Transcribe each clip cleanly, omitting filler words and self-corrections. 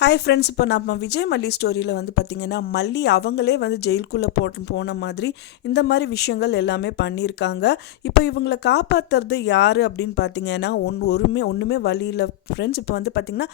Hi friends, இப்போ நம்ம விஜய் மல்லி ஸ்டோரியில் வந்து பார்த்திங்கன்னா மல்லி அவங்களே வந்து ஜெயிலுக்குள்ளே போன மாதிரி இந்த மாதிரி விஷயங்கள் எல்லாமே பண்ணியிருக்காங்க. இப்போ இவங்களை காப்பாற்றுறது யார் அப்படின்னு பார்த்தீங்கன்னா ஒன்றுமே வழி இல்லை ஃப்ரெண்ட்ஸ். இப்போ வந்து பார்த்திங்கன்னா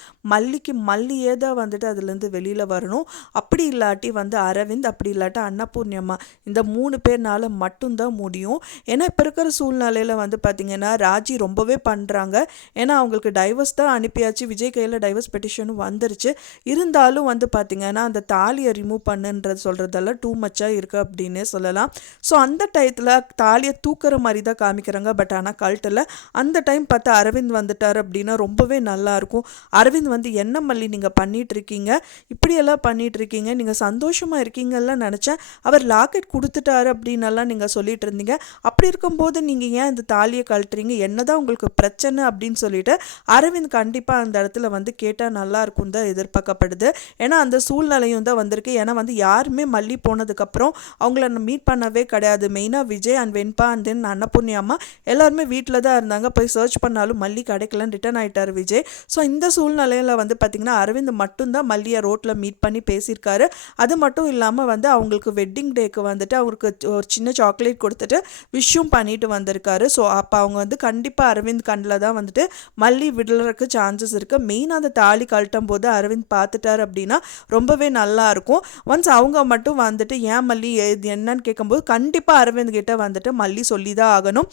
மல்லியே தான் வந்துட்டு அதுலேருந்து வெளியில் வரணும். அப்படி இல்லாட்டி வந்து அரவிந்த், அப்படி இல்லாட்டி அன்னபூர்ணியம்மா, இந்த 3 பேர்னால மட்டும்தான் முடியும். ஏன்னா இப்போ இருக்கிற சூழ்நிலையில் வந்து பார்த்திங்கன்னா ராஜி ரொம்பவே பண்ணுறாங்க. ஏன்னா அவங்களுக்கு டைவர்ஸ் தான் அனுப்பியாச்சு, விஜய் கையில் டைவர்ஸ் பெட்டிஷனும் வந்துருச்சு. இருந்தாலும் வந்து பார்த்திங்கன்னா அந்த தாலியை ரிமூவ் பண்ணுன்றது சொல்கிறதெல்லாம் டூ மச்சாக இருக்குது அப்படின்னே சொல்லலாம். ஸோ அந்த டயத்தில் தாலியை தூக்குற மாதிரி தான் காமிக்கிறாங்க. பட் ஆனால் கழட்டில் அந்த டைம் பார்த்தா அரவிந்த் வந்துட்டார் அப்படின்னா ரொம்பவே நல்லாயிருக்கும். அரவிந்த் வந்து என்ன மல்லி நீங்கள் பண்ணிகிட்ருக்கீங்க, இப்படியெல்லாம் பண்ணிகிட்ருக்கீங்க, நீங்கள் சந்தோஷமாக இருக்கீங்கலாம் நினச்சேன், அவர் லாக்கெட் கொடுத்துட்டாரு அப்படின்னெல்லாம் நீங்கள் சொல்லிட்டு இருந்தீங்க. அப்படி இருக்கும்போது நீங்கள் ஏன் இந்த தாலியை கழட்டுறீங்க, என்னதான் உங்களுக்கு பிரச்சனை அப்படின்னு சொல்லிட்டு அரவிந்த் கண்டிப்பாக அந்த இடத்துல வந்து கேட்டால் நல்லாயிருக்கும் தான் எதிர்பார்க்கப்படுது. ஏன்னா அந்த சூழ்நிலையும் தான் வந்திருக்கு. ஏன்னா வந்து யாருமே மல்லி போனதுக்கப்புறம் அவங்கள மீட் பண்ணவே கிடையாது. மெயினாக Vijay and Venba and then Annapurniamma எல்லாருமே வீட்டில் தான் இருந்தாங்க. போய் சர்ச் பண்ணாலும் மல்லி கிடைக்கலன்னு ரிட்டர்ன் ஆகிட்டார் விஜய். ஸோ இந்த சூழ்நிலையில் வந்து பார்த்திங்கன்னா அரவிந்த் மட்டும்தான் மல்லியை ரோட்டில் மீட் பண்ணி பேசியிருக்காரு. அது மட்டும் இல்லாமல் வந்து அவங்களுக்கு வெட்டிங் டேக்கு வந்துட்டு அவருக்கு ஒரு சின்ன சாக்லேட் கொடுத்துட்டு விஷும் பண்ணிட்டு வந்திருக்காரு. ஸோ அப்போ அவங்க வந்து கண்டிப்பாக அரவிந்த் கண்ணில் தான் வந்துட்டு மல்லி விடுறதுக்கு சான்சஸ் இருக்குது. மெயினாக அந்த தாலி கழட்டும் போது அரவிந்த் பார்த்துட்டார் அப்படின்னா ரொம்பவே நல்லா இருக்கும். ஒன்ஸ் அவங்க மட்டும் வந்துட்டு ஏன் மல்லி என்னன்னு கேட்கும்போது கண்டிப்பாக அரவிந்த் கிட்ட வந்துட்டு மல்லி சொல்லி தான் ஆகணும்.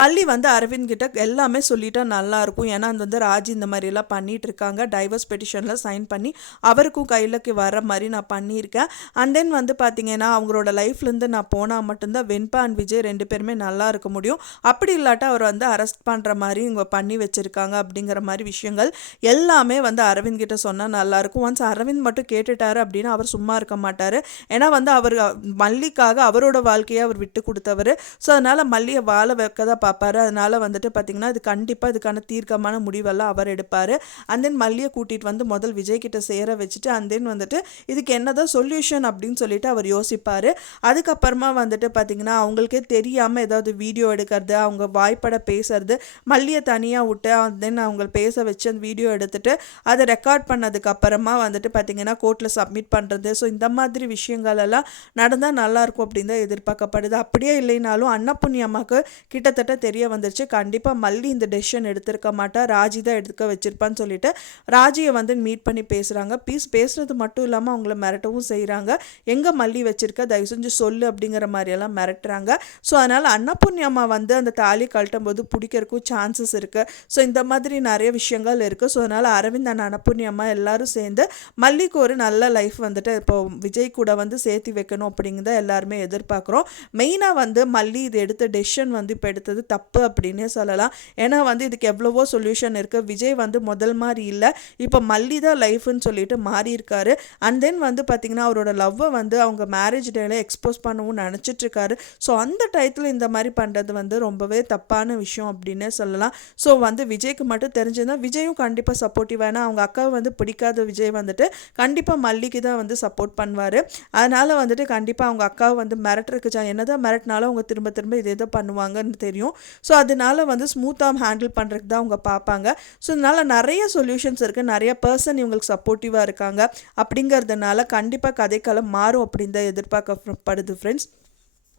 மல்லி வந்து அரவிந்த் கிட்ட எல்லாமே சொல்லிட்டா நல்லாயிருக்கும். ஏன்னா அது வந்து ராஜி இந்த மாதிரியெல்லாம் பண்ணிகிட்டு இருக்காங்க. டைவர்ஸ் பெட்டிஷனில் சைன் பண்ணி அவருக்கும் கையிலக்கு வர மாதிரி நான் பண்ணியிருக்கேன். அண்ட் தென் வந்து பார்த்திங்கன்னா அவங்களோட லைஃப்லேருந்து நான் போனால் மட்டும்தான் வெண்பா அண்ட் விஜய் 2 பேருமே நல்லா இருக்க முடியும். அப்படி இல்லாட்டா அவர் வந்து அரெஸ்ட் பண்ணுற மாதிரி இவங்க பண்ணி வச்சுருக்காங்க அப்படிங்கிற மாதிரி விஷயங்கள் எல்லாமே வந்து அரவிந்த் கிட்ட சொன்னால் நல்லாயிருக்கும். ஒன்ஸ் அரவிந்த் மட்டும் கேட்டுட்டாரு அப்படின்னா அவர் சும்மா இருக்க மாட்டார். ஏன்னா வந்து அவர் மல்லிக்காக அவரோட வாழ்க்கையை அவர் விட்டு கொடுத்தவர். ஸோ அதனால் மல்லியை வாழ வைக்க தான் பார்ப்பாரு. அதனால் வந்துட்டு பார்த்திங்கன்னா இது கண்டிப்பாக இதுக்கான தீர்க்கமான முடிவெல்லாம் அவர் எடுப்பார். அண்ட் தென் மல்லியை கூட்டிகிட்டு வந்து முதல் விஜய் கிட்ட சேர வச்சுட்டு அண்ட் தென் வந்துட்டு இதுக்கு என்னதான் சொல்யூஷன் அப்படின்னு சொல்லிட்டு அவர் யோசிப்பார். அதுக்கப்புறமா வந்துட்டு பார்த்திங்கன்னா அவங்களுக்கே தெரியாமல் ஏதாவது வீடியோ எடுக்கிறது, அவங்க வாய்ப்பட பேசுறது, மல்லியை தனியாக விட்டு அண்ட் தென் அவங்க பேச வச்சு அந்த வீடியோ எடுத்துகிட்டு அதை ரெக்கார்ட் பண்ணதுக்கப்புறமா வந்துட்டு பார்த்திங்கன்னா கோர்ட்டில் சப்மிட் பண்ணுறது. ஸோ இந்த மாதிரி விஷயங்கள் எல்லாம் நடந்தால் நல்லாயிருக்கும் அப்படின்னு தான் எதிர்பார்க்கப்படுது. அப்படியே இல்லைனாலும் அன்னபூர்ணியம்மாவுக்கு கிட்டத்தட்ட தெரிய வந்துருச்சு, கண்டிப்பாக மல்லி இந்த டெசிஷன் எடுத்திருக்க மாட்டா, ராஜி தான் எடுக்க வச்சிருப்பான்னு சொல்லிட்டு ராஜியை வந்து மீட் பண்ணி பேசுகிறாங்க. பேசுறது மட்டும் இல்லாமல் அவங்கள மிரட்டவும் செய்கிறாங்க. எங்கே மல்லி வச்சிருக்க, தயவு செஞ்சு சொல்லு அப்படிங்கிற மாதிரியெல்லாம் மிரட்டுறாங்க. ஸோ அதனால் அன்னபூர்ணியம்மா வந்து அந்த தாலி கழட்டும் போது பிடிக்கிறதுக்கும் சான்சஸ் இருக்குது. ஸோ இந்த மாதிரி நிறைய விஷயங்கள் இருக்குது. ஸோ அதனால் அரவிந்த் அண்ட் அன்னபூர்ணியம்மா எல்லாரும் சேர்ந்து மல்லிக்கு ஒரு நல்ல லைஃப் வந்துட்டு இப்போ விஜய் கூட வந்து சேர்த்து வைக்கணும் அப்படிங்கிறத எல்லாருமே எதிர்பார்க்குறோம். மெயினாக வந்து மல்லி இது எடுத்த டெசிஷன் வந்து இப்போ எடுத்தது தப்பு அப்படின்னே சொல்லலாம். ஏன்னா வந்து இதுக்கு எவ்வளவோ சொல்யூஷன் இருக்குது. விஜய் வந்து முதல் மாதிரி இல்லை, இப்போ மல்லி தான் லைஃப்னு சொல்லிட்டு மாறி இருக்காரு. அண்ட் தென் வந்து பார்த்திங்கன்னா அவரோட லவ்வை வந்து அவங்க மேரேஜ் டேல எக்ஸ்போஸ் பண்ணவும் நினச்சிட்ருக்காரு. ஸோ அந்த டயத்தில் இந்த மாதிரி பண்ணுறது வந்து ரொம்பவே தப்பான விஷயம் அப்படின்னே சொல்லலாம். ஸோ வந்து விஜய்க்கு மட்டும் தெரிஞ்சதுன்னா விஜயும் கண்டிப்பாக சப்போர்ட்டிவ். ஏன்னா அவங்க அக்காவை வந்து பிடிக்காத விஜய் வந்துட்டு கண்டிப்பாக மல்லிக்கு தான் வந்து சப்போர்ட் பண்ணுவார். அதனால் வந்துட்டு கண்டிப்பாக அவங்க அக்காவை வந்து மிரட்டுறதுக்கு என்னதான் மிரட்டினாலும் அவங்க திரும்ப திரும்ப இதே தான் பண்ணுவாங்கன்னு தெரியும். ஸோ அதனால வந்து ஸ்மூத்தாக ஹேண்டில் பண்ணுறதுக்கு தான் அவங்க பார்ப்பாங்க. ஸோ இதனால் நிறைய சொல்யூஷன்ஸ் இருக்குது, நிறைய பர்சன் இவங்களுக்கு சப்போர்ட்டிவாக இருக்காங்க. அப்படிங்கிறதுனால கண்டிப்பாக கதைக்களம் மாறும் அப்படின்னு தான் எதிர்பார்க்கப்படுது ஃப்ரெண்ட்ஸ்.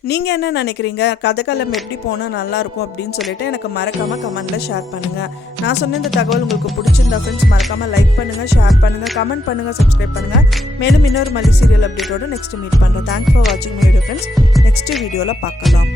நீங்கள் என்ன நினைக்கிறீங்க, கதைக்களம் எப்படி போனால் நல்லாயிருக்கும் அப்படின்னு சொல்லிட்டு எனக்கு மறக்காமல் கமெண்ட்டில் ஷேர் பண்ணுங்கள். நான் சொன்ன இந்த தகவல் உங்களுக்கு பிடிச்சிருந்தா ஃப்ரெண்ட்ஸ் மறக்காமல் லைக் பண்ணுங்கள், ஷேர் பண்ணுங்கள், கமெண்ட் பண்ணுங்கள், சப்ஸ்கிரைப் பண்ணுங்கள். மேலும் இன்னொரு மல்லி சீரியல் அப்டேட்டோடு நெக்ஸ்ட் மீட் பண்ணுறேன். தேங்க்ஸ் ஃபார் வாட்சிங் மை வீடியோ ஃப்ரெண்ட்ஸ். நெக்ஸ்ட் வீடியோவில் பார்க்கலாம்.